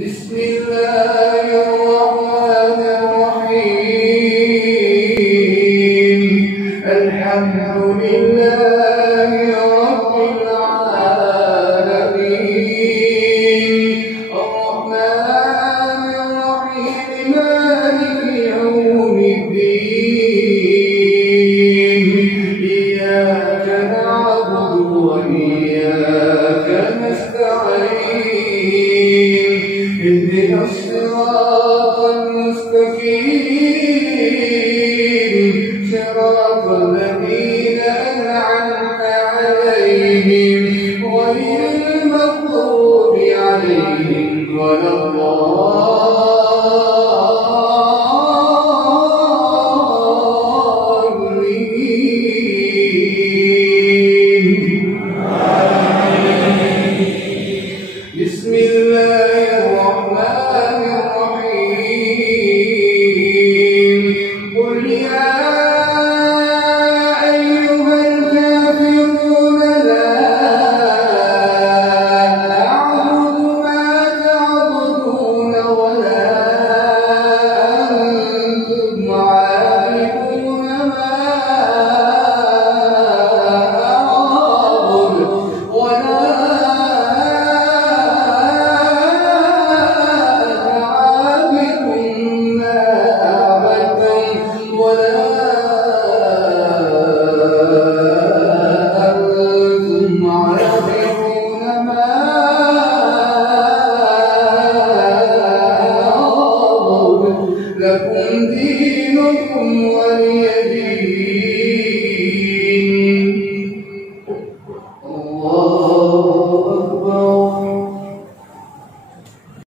بسم الله الرحمن الرحيم الحمد لله رب العالمين الرحمن الرحيم مالك يوم الدين إياك نعبد وإياك نستعين اهدنا الصراط المستقيم صراط الذين أنعمت عليهم غير المغضوب عليهم ولا الضالين.